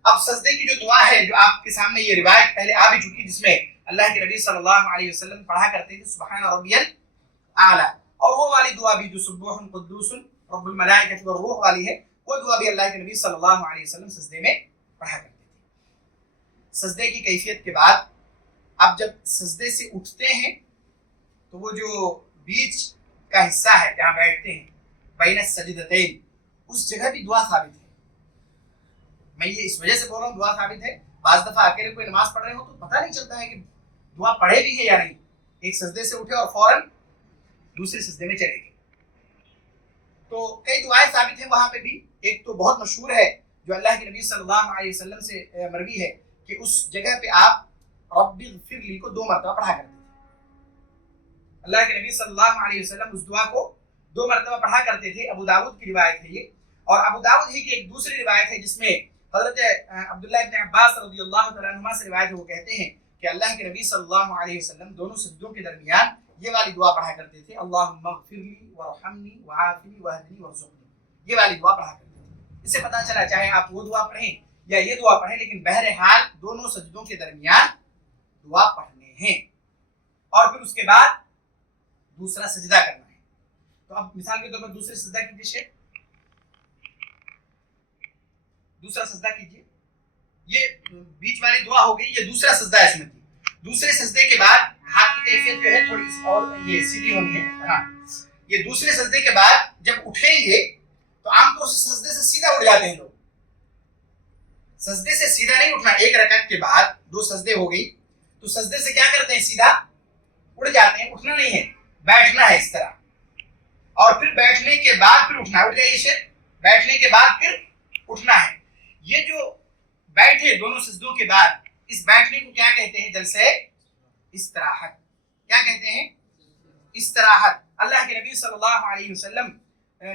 اب سجدے کی جو دعا ہے جو آپ کے سامنے یہ روایت پہلے آ بھی چکی, جس میں اللہ کے نبی صلی اللہ علیہ وسلم پڑھا کرتے تھے سبحان ربی الاعلی, اور وہ والی دعا بھی جو سبوح قدوس رب الملائکۃ والروح والی ہے, وہ دعا بھی اللہ کے نبی صلی اللہ علیہ وسلم سجدے میں پڑھا کرتے تھے. سجدے کی کیفیت کے بعد اب جب سجدے سے اٹھتے ہیں تو وہ جو بیچ کا حصہ ہے جہاں بیٹھتے ہیں بین السجدتین, اس جگہ بھی دعا ثابت ہے. میں یہ اس وجہ سے بول رہا ہوں دعا ثابت ہے, بعض دفعہ اکیلے کوئی نماز پڑھ رہے ہو تو پتہ نہیں چلتا ہے کہ دعا پڑھے بھی ہے یا نہیں, ایک سجدے سے اٹھے اور فوراً دوسرے سجدے میں چلے گئے. تو کئی دعائیں ثابت ہیں وہاں پہ بھی. ایک تو بہت مشہور ہے جو اللہ کے نبی صلی اللہ علیہ وسلم سے مروی ہے کہ اس جگہ پہ آپ رب اغفر لی کو 2 مرتبہ پڑھا کرتے تھے. اللہ کے نبی صلی اللہ علیہ وسلم اس دعا کو 2 مرتبہ پڑھا کرتے تھے. ابو داؤد کی روایت ہے یہ, اور ابو داؤد ہی کی ایک دوسری روایت ہے جس میں حضرت عبداللہ ابن عباس رضی اللہ تعالیٰ عنہما سے روایت ہے. وہ کہتے ہیں کہ اللہ کے نبی صلی اللہ علیہ وسلم دونوں سجدوں کے درمیان یہ والی دعا پڑھا کرتے تھے, اللہم اغفر لی وارحمنی وعافنی واہدنی وارزقنی, یہ والی دعا پڑھا کرتے تھے. اس سے پتہ چلا چاہے آپ وہ دعا پڑھیں یا یہ دعا پڑھیں, لیکن بہرحال دونوں سجدوں کے درمیان دعا پڑھنے ہیں, اور پھر اس کے بعد دوسرا سجدہ کرنا ہے. تو اب مثال کے طور پر دوسرے سجدہ کیجیے, دوسرا سجدہ کیجیے. یہ بیچ والی دعا ہو گئی, یہ دوسرا سجدہ ہے اس میں. دوسرے سجدے کے بعد ہاتھ کی کیفیت جو ہے تھوڑی اور یہ سیدھی ہونی ہے. ہاں, یہ دوسرے سجدے کے بعد جب اٹھیں گے تو عام طور سے سجدے سے سیدھا اٹھ جاتے ہیں لوگ. سجدے سے سیدھا نہیں اٹھنا. ایک رکعت کے بعد 2 سجدے ہو گئی تو سجدے سے کیا کرتے ہیں, سیدھا اڑ جاتے ہیں. اٹھنا نہیں ہے, بیٹھنا ہے اس طرح, اور پھر بیٹھنے کے بعد پھر اٹھنا. اٹھ جائیے شیخ, بیٹھنے کے بعد پھر اٹھنا ہے. یہ جو بیٹھے دونوں سجدوں کے بعد, اس بیٹھنے کو کیا کہتے ہیں, جلسے استراحت. کیا کہتے ہیں, استراحت. اللہ کے نبی صلی اللہ علیہ وسلم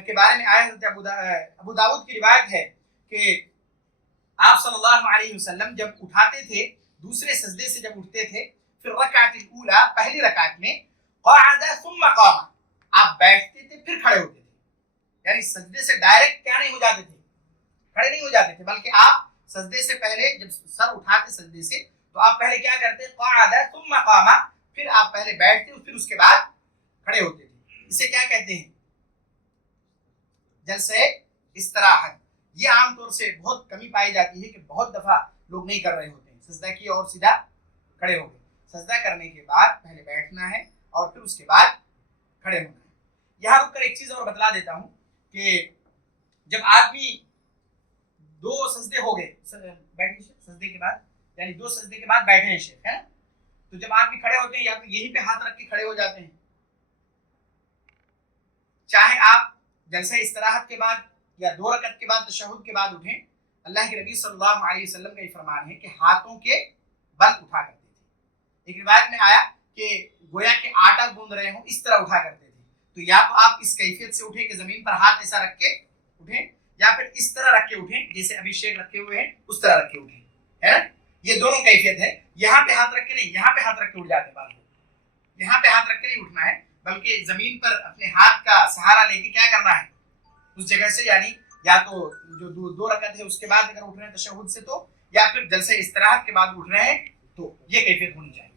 کے بارے میں آیا حضرت ابو داؤد کی روایت ہے کہ آپ صلی اللہ علیہ وسلم جب اٹھاتے تھے دوسرے سجدے سے, جب اٹھتے تھے پھر رکعت الاولی, پہلی رکعت میں قعد ثم قام, آپ بیٹھتے تھے پھر کھڑے ہوتے تھے. یعنی سجدے سے ڈائریکٹ کیا نہیں ہو جاتے تھے, کھڑے نہیں ہو جاتے تھے, بلکہ آپ سجدے سے پہلے جب سر اٹھاتے سجدے سے تو آپ پہلے کیا کرتے, قعد ثم قام, پھر آپ پہلے بیٹھتے پھر اس کے بعد کھڑے ہوتے تھے. اسے کیا کہتے ہیں, جلسے استراحت. یہ عام طور سے بہت کمی پائی جاتی ہے کہ بہت دفعہ لوگ نہیں کر رہے ہوتے ہیں. سجدہ کیا اور سیدھا کھڑے ہو گئے. سجدہ کرنے کے بعد پہلے بیٹھنا ہے اور پھر اس کے بعد کھڑے ہونا ہے. یہاں رک کر ایک چیز اور بتلا دیتا ہوں کہ جب آدمی 2 سجدے ہو گئے, بیٹھے سجدے کے بعد, یعنی 2 سجدے کے بعد بیٹھے ہیں شیخ, ہے نا, تو جب آدمی کھڑے ہوتے ہیں یا تو یہیں پہ ہاتھ رکھ کے کھڑے ہو جاتے ہیں, چاہے آپ جلسہ استراحت کے بعد یا 2 رکعت کے بعد تشہد کے بعد اٹھیں. اللہ کے نبی صلی اللہ علیہ وسلم کا یہ فرمان ہے کہ ہاتھوں کے بل اٹھا کرتے تھے. ایک روایت میں آیا کہ گویا کہ آٹا گوندھ رہے ہوں اس طرح اٹھا کرتے تھے. تو یا تو آپ اس کیفیت سے اٹھیں کہ زمین پر ہاتھ ایسا رکھ کے اٹھیں, یا پھر اس طرح رکھ کے اٹھیں جیسے ابھی شیخ رکھے ہوئے ہیں اس طرح رکھ کے اٹھیں, ہے نا. یہ دونوں کیفیت ہے. یہاں پہ ہاتھ رکھ کے نہیں, یہاں پہ ہاتھ رکھ کے اٹھ جاتے ہیں بعض لوگ. یہاں پہ ہاتھ رکھ کے نہیں اٹھنا ہے, بلکہ زمین پر اپنے ہاتھ کا سہارا لے کے کیا کرنا ہے اس جگہ سے, یعنی یا تو جو 2 رکعت ہے اس کے بعد اگر اٹھ رہے ہیں تشہد سے تو, یا پھر جلسے استراحت کے بعد اٹھ رہے ہیں تو یہ کیفیت ہونی چاہیے.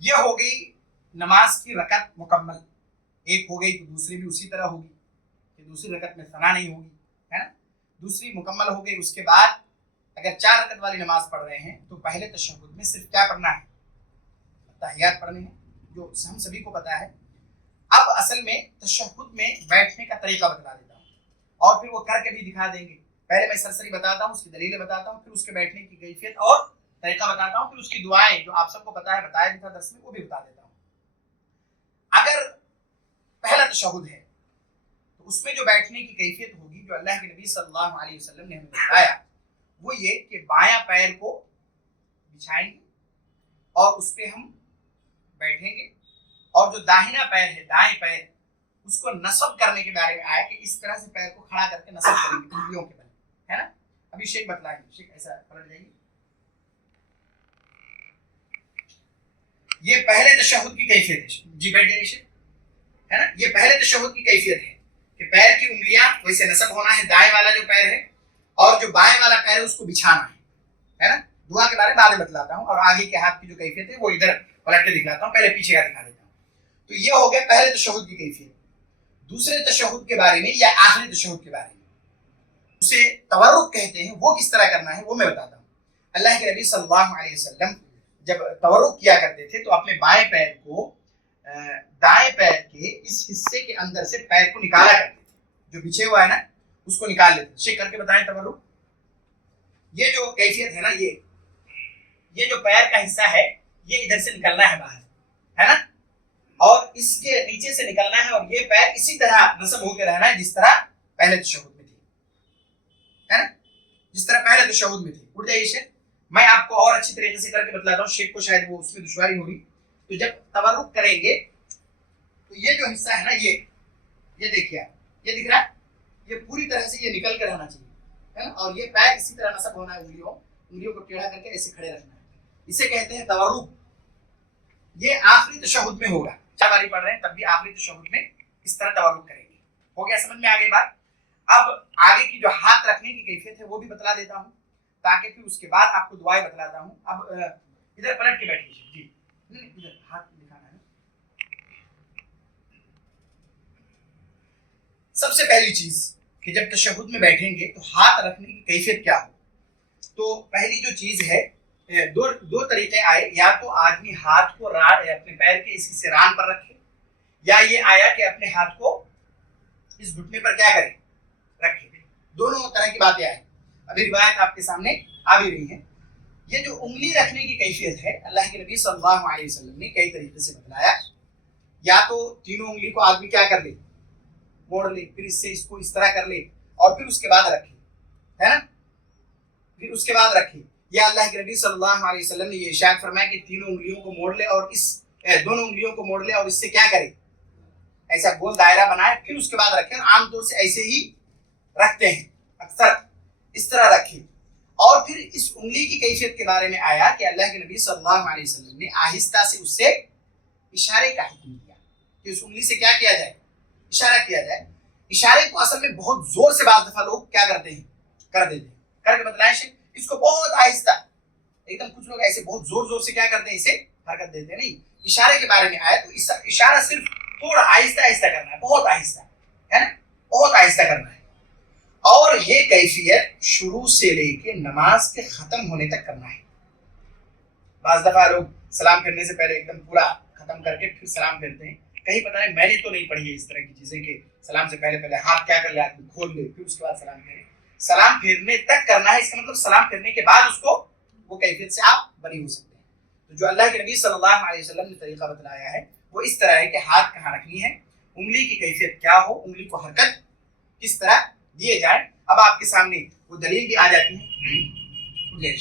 یہ ہو گئی نماز کی رکعت مکمل. ایک ہو گئی تو دوسری بھی اسی طرح ہوگی کہ دوسری رکعت میں ثنا نہیں ہوگی, ہے نا. دوسری مکمل ہو گئی. اس کے بعد اگر 4 رکعت والی نماز پڑھ رہے ہیں تو پہلے تشہد میں صرف کیا پڑھنا ہے, تحیات پڑھنے ہیں, جو ہم سبھی کو پتا ہے. اب اصل میں تشہد میں بیٹھنے کا طریقہ بتا دیتا ہوں, اور پھر وہ کر کے بھی دکھا دیں گے. پہلے میں سرسری بتاتا ہوں, اس کی دلیلیں بتاتا ہوں, پھر اس کے بیٹھنے کی کیفیت اور طریقہ بتاتا ہوں, پھر اس کی دعائیں جو آپ سب کو پتا ہے, بتایا بھی تھا درس میں, وہ بھی بتا دیتا ہوں. اگر پہلا تشہد ہے تو اس میں جو بیٹھنے کی کیفیت ہوگی جو اللہ کے نبی صلی اللہ علیہ وسلم نے ہمیں بتایا وہ یہ کہ بایاں پیر کو بچھائیں گے اور اس پہ ہم بیٹھیں گے, اور جو داہنا پیر ہے, دائیں پیر, اس کو نصب کرنے کے بارے میں آیا کہ اس طرح سے پیر کو کھڑا کر کے نصب کریں گے انگلیوں کے بل, ہے نا. ابھی شیخ بتلائیں گے, شیخ ایسا پلٹ جائیں گے. یہ پہلے تشہد کی کیفیت ہے. جی بیٹھ جائیے شیخ. ہے نا. یہ پہلے تشہد کی کیفیت ہے کہ پیر کی انگلیاں ویسے نصب ہونا ہے، دائیں والا جو پیر ہے اور جو بائیں والا پیر ہے اس کو بچھانا ہے نا. دعا کے بارے میں بعد میں بتلاتا ہوں، اور آگے کے ہاتھ کی جو کیفیت ہے وہ ادھر پلٹ کے دکھلاتا ہوں، پہلے پیچھے کا دکھا دیتا ہوں. تو یہ ہو گیا پہلے تشہد کی کیفیت. دوسرے تشہد کے بارے میں یا آخری تشہد کے بارے میں، اسے تورک کہتے ہیں، وہ کس طرح کرنا ہے وہ میں بتاتا ہوں. اللہ کے نبی صلی اللہ علیہ وسلم جب تورک کیا کرتے تھے تو اپنے بائیں پیر کو دائیں پیر کے اس حصے کے اندر سے پیر کو نکالا کرتے تھے، جو بچھے ہوا ہے نا اس کو نکال لیتے تھے. شیک کر کے بتائیں تورک. یہ جو کیفیت ہے نا، یہ جو پیر کا حصہ ہے یہ ادھر سے نکلنا ہے باہر، ہے نا، اور اس کے نیچے سے نکلنا ہے، اور یہ پیر اسی طرح نصب ہو کے رہنا ہے جس طرح پہلے تشہد میں تھی، ہے نا، جس طرح پہلے تشہد میں تھی. اٹھ جائیے شیخ، میں آپ کو اور اچھی طریقے سے کر کے بتلاتا ہوں، شیخ کو شاید وہ اس میں دشواری ہوگی. تو جب تورک کریں گے تو یہ جو حصہ ہے نا، یہ دیکھیے آپ، یہ دکھ رہا ہے، یہ پوری طرح سے یہ نکل کے رہنا چاہیے، ہے نا، اور یہ پیر اسی طرح نصب ہونا ہے، انگلیوں کو ٹیڑھا کر کے ایسے کھڑے رکھنا ہے. اسے کہتے ہیں تورک. یہ آخری تشہد میں ہوگا. چار باری پڑھ رہے ہیں تب بھی آخری تشہد میں اس طرح تورک کریں گے. ہو گیا سمجھ میں آگے بات. اب آگے کی جو ہاتھ رکھنے کی کیفیت ہے وہ بھی بتلا دیتا ہوں، تاکہ پھر اس کے بعد آپ کو دعائیں بتلاتا ہوں. اب ادھر پلٹ کے بیٹھیے جی، ادھر ہاتھ دکھانا ہے. سب سے پہلی چیز کہ جب تشہد میں بیٹھیں گے تو ہاتھ رکھنے کی کیفیت کیا ہو. تو پہلی جو چیز ہے، دو طریقے آئے. یا تو آدمی ہاتھ کو اپنے پیر کے اس حصے ران پر رکھے، یا یہ آیا کہ اپنے ہاتھ کو اس گھٹنے پر کیا کرے، رکھے. دونوں طرح کی باتیں آئی، ابھی روایت آپ کے سامنے آ بھی رہی ہیں. یہ جو انگلی رکھنے کی کیفیت ہے، اللہ کے نبی صلی اللہ علیہ وسلم نے کئی طریقے سے بتلایا. یا تو تینوں انگلی کو آدمی کیا کر لے، موڑ لے، پھر اس سے اس کو اس طرح کر لے، اور پھر اس کے بعد رکھے، ہے نا، پھر اس کے بعد رکھے. یا اللہ کے نبی صلی اللہ علیہ وسلم نے یہ ارشاد فرمایا کہ تینوں انگلیوں کو موڑ لے اور دونوں انگلیوں کو موڑ لے اور اس سے کیا کرے، ایسا گول دائرہ بنائے، پھر اس کے بعد رکھے. اور عام طور سے ایسے ہی رکھتے ہیں، اکثر اس طرح رکھے. اور پھر اس انگلی کی کیفیت کے بارے میں آیا کہ اللہ کے نبی صلی اللہ علیہ وسلم نے آہستہ سے اس سے اشارے کا حکم دیا کہ اس انگلی سے کیا کیا جائے، اشارہ کیا جائے. اشارے کو اصل میں بہت زور سے بعض دفعہ لوگ کیا کرتے ہیں، کر دیتے ہیں. کر کے بتلائیں شیخ. اس کو بہت آہستہ، ایک دم کچھ لوگ ایسے بہت زور زور سے کیا کرتے ہیں، اسے حرکت دیتے ہیں. نہیں، اشارے کے بارے میں آیا تو اشارہ صرف تھوڑا آہستہ آہستہ کرنا ہے، بہت آہستہ، ہے نا، بہت آہستہ کرنا ہے. اور یہ کیفیت شروع سے لے کے نماز کے ختم ہونے تک کرنا ہے. بعض دفعہ لوگ سلام پھیرنے سے پہلے ایک دم پورا ختم کر کے پھر سلام پھیرتے ہیں. کہیں پتہ نہیں، میں نے تو نہیں پڑھی ہے اس طرح کی چیزیں کہ سلام سے پہلے ہاتھ کیا کر لے، آدمی کھول لے پھر اس کے بعد سلام پھیرے. سلام پھیرنے تک کرنا ہے، اس کا مطلب سلام پھیرنے کے بعد اس کو وہ کیفیت سے آپ بری ہو سکتے ہیں. تو جو اللہ کے نبی صلی اللہ علیہ وسلم نے طریقہ بتلایا ہے وہ اس طرح ہے کہ ہاتھ کہاں رکھنی ہے، انگلی کی کیفیت کیا ہو، انگلی کو حرکت کس طرح دیے جائے. اب آپ کے سامنے وہ دلیل بھی آ جاتی ہے،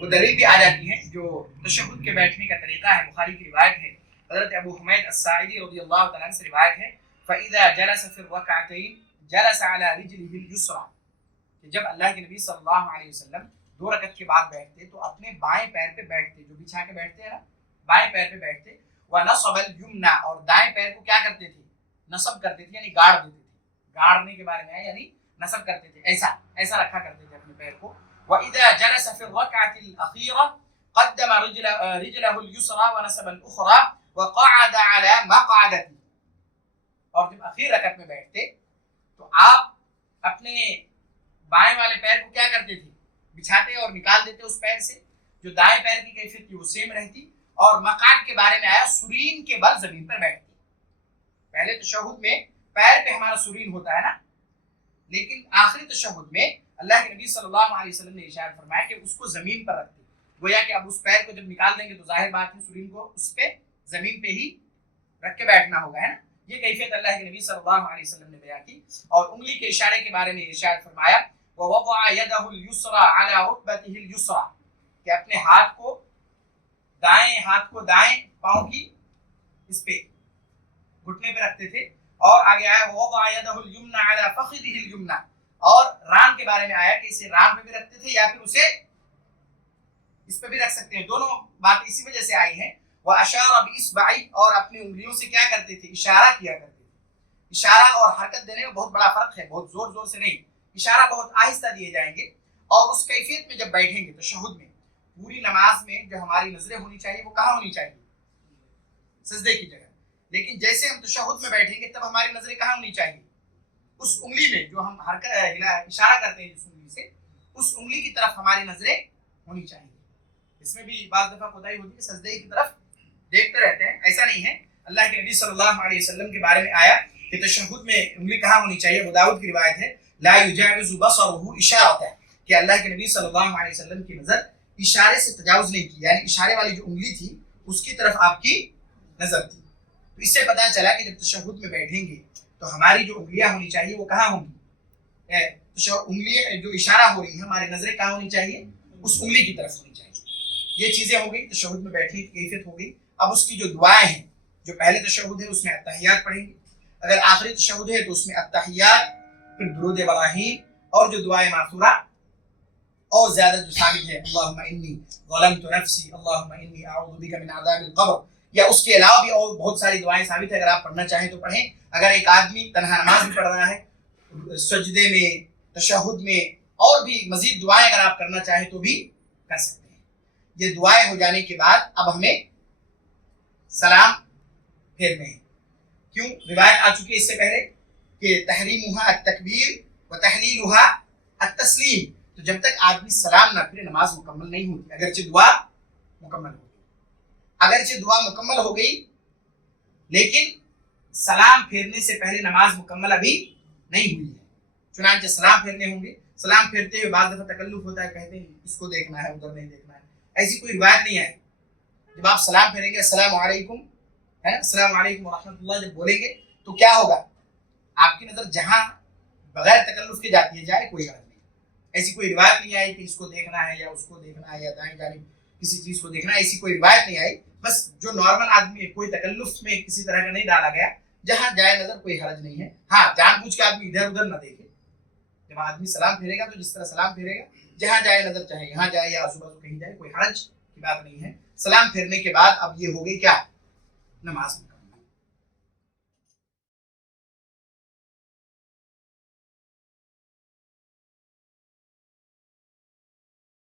وہ دلیل بھی آ جاتی ہے جو تشہد کے بیٹھنے کا طریقہ ہے. بخاری کی روایت ہے، حضرت ابو حمید الساعدی رضی اللہ تعالیٰ عنہ سے روایت ہے، فَإِذَا جَلَسَ فِي الرَّكْعَتَيْنِ جَلَسَ عَلَى رِجْلِهِ الْيُسْرَىٰ، کہ جب اللہ کے نبی صلی اللہ علیہ وسلم 2 رکعت کے بعد بیٹھتے تو اپنے بائیں پیر پہ بیٹھتے، جو بچھا کے بیٹھتے ہیں نا، بائیں پیر پہ بیٹھتے. وَنَصَبَ الْيُمْنَىٰ، اور دائیں پیر کو کیا کرتے تھے، نصب کرتے تھے، یعنی گاڑ دیتے تھے. گاڑنے کے بارے میں ہے، یعنی نصب کرتے تھے، ایسا رکھا کرتے تھے اپنے پیر کو. وَإِذَا جَلَسَ فِي الرَّكْعَةِ الْأَخِيرَةِ قَدَّمَ رِجْلَهُ الْيُسْرَىٰ وَنَصَبَ الْأُخْرَىٰ وَقَعَدَ عَلَىٰ مَقْعَدَتِهِ، اور جب اخیر رکعت میں بیٹھتے تو آپ اپنے بائیں والے پیر کو کیا کرتے تھے، بچھاتے اور نکال دیتے اس پیر سے. جو دائیں پیر کی کیفیت تھی وہ سیم رہتی. اور مقعد کے بارے میں آیا، سرین کے بل زمین پر بیٹھتی. پہلے تشہد میں پیر پہ ہمارا سرین ہوتا ہے نا، لیکن آخری تشہد میں اللہ کے نبی صلی اللہ علیہ وسلم نے ارشاد فرمایا کہ اس کو زمین پر رکھتے. گویا کہ اب اس پیر کو جب نکال دیں گے تو ظاہر بات ہے سرین کو اس پہ زمین پہ ہی رکھ کے بیٹھنا ہوگا، ہے نا. یہ کیفیت اللہ کے نبی صلی اللہ علیہ وسلم نے بیان کی. اور انگلی کے اشارے کے بارے میں ارشاد فرمایا، وَوَضَعَ يَدَهُ الْيُسْرَىٰ عَلَىٰ رُكْبَتِهِ الْيُسْرَىٰ، کہ اپنے ہاتھ کو دائیں پاؤں کی اس پہ گھٹنے پہ رکھتے تھے. اور آگے آیا وَوَضَعَ يَدَهُ الْيُمْنَىٰ عَلَىٰ فَخِذِهِ الْيُمْنَىٰ، اور ران کے بارے میں آیا کہ اسے ران پہ بھی رکھتے تھے یا پھر اسے اس پہ بھی رکھ سکتے ہیں. دونوں بات اسی وجہ سے آئی ہیں. وَأَشَارَ بِإِصْبَعِهِ، اور اپنی انگلیوں سے کیا کرتے تھے، اشارہ کیا کرتے تھے. اشارہ اور حرکت دینے میں بہت بڑا فرق ہے، بہت زور زور سے نہیں، اشارہ بہت آہستہ دیے جائیں گے. اور اس کیفیت میں جب بیٹھیں گے تشہد میں، پوری نماز میں جو ہماری نظریں ہونی چاہیے وہ کہاں ہونی چاہیے؟ سجدے کی جگہ. لیکن جیسے ہم تشہد میں بیٹھیں گے تب ہماری نظریں کہاں ہونی چاہیے؟ اس انگلی میں جو ہم حرکت اشارہ کرتے ہیں جس انگلی سے، اس انگلی کی طرف ہماری نظریں ہونی چاہیے. اس میں بھی بعض دفعہ کوتاہی ہوتی ہے، سجدے کی طرف دیکھتے رہتے ہیں. ایسا نہیں ہے. اللہ کے نبی صلی اللہ علیہ وسلم کے بارے میں آیا کہ تشہد میں انگلی کہاں ہونی چاہیے. ابو داؤد کی روایت ہے لا یجاوز بصرہ اشارۃ، کہ اللہ کے نبی صلی اللہ علیہ وسلم کی نظر اشارے سے تجاوز نہیں کی، یعنی اشارے والی جو انگلی تھی اس کی طرف آپ کی نظر تھی. تو اس سے پتہ چلا کہ جب تشہد میں بیٹھیں گے تو ہماری جو انگلیاں ہونی چاہیے وہ کہاں ہوں گی؟ انگلیاں جو اشارہ ہو رہی ہیں، ہماری نظریں کہاں ہونی چاہیے؟ اس انگلی کی طرف ہونی چاہیے. یہ چیزیں ہو گئی، تشہد میں بیٹھنے کی کیفیت ہو گئی. اب اس کی جو دعائیں ہیں، جو پہلے تشہد ہے اس میں التحیات پڑھیں گے، اگر آخری تشہد ہے تو اس میں التحیات، پھر درود ابراہیم اور جو دعائیں ماثورہ اور زیادہ جو ثابت ہے اللہم انی ظلمت نفسی اللہم انی اعوذ بک من عذاب القبر، یا اس کے علاوہ بھی اور بہت ساری دعائیں ثابت ہے. اگر آپ پڑھنا چاہیں تو پڑھیں. اگر ایک آدمی تنہا نماز بھی پڑھ رہا ہے، سجدے میں، تشہد میں، اور بھی مزید دعائیں اگر آپ کرنا چاہیں تو بھی کر سکتے ہیں. یہ دعائیں ہو جانے کے بعد اب ہمیں سلام پھیرنے ہیں. کیوں؟ روایت آ چکی ہے اس سے پہلے کہ تحریمها التکبیر و تحلیلها التسلیم. تو جب تک آدمی سلام نہ پھرے نماز مکمل نہیں ہوتی، اگرچہ دعا مکمل ہو گئی، اگرچہ دعا مکمل ہو گئی لیکن سلام پھیرنے سے پہلے نماز مکمل ابھی نہیں ہوئی ہے. چنانچہ سلام پھیرنے ہوں گے. سلام پھیرتے ہوئے بعض دفعہ تکلف ہوتا ہے، کہتے ہیں اس کو دیکھنا ہے ادھر نہیں دیکھنا ہے. ایسی کوئی روایت نہیں آئی. جب آپ سلام پھیریں گے السلام علیکم، ہے نا، السلام علیکم ورحمۃ اللہ جب بولیں گے تو کیا ہوگا؟ آپ کی نظر جہاں بغیر تکلف کے جاتی ہے جائے، کوئی غلط نہیں. ایسی کوئی روایت نہیں آئی کہ اس کو دیکھنا ہے یا اس کو دیکھنا ہے یا دائیں جانب کسی چیز کو دیکھنا ہے. ایسی کوئی روایت نہیں آئی. بس جو نارمل آدمی ہے، کوئی تکلف میں کسی طرح کا نہیں ڈالا گیا، جہاں جائے نظر کوئی حرج نہیں ہے. ہاں، جان بوجھ کے آدمی ادھر ادھر نہ دیکھے. جب آدمی سلام پھیرے گا تو جس طرح سلام پھیرے گا، جہاں جائے نظر، چاہے یہاں جائے یا آزو بازو کہیں جائے، کوئی حرج کی بات نہیں ہے. سلام پھیرنے کے بعد اب یہ ہو گئی کیا؟ نماز.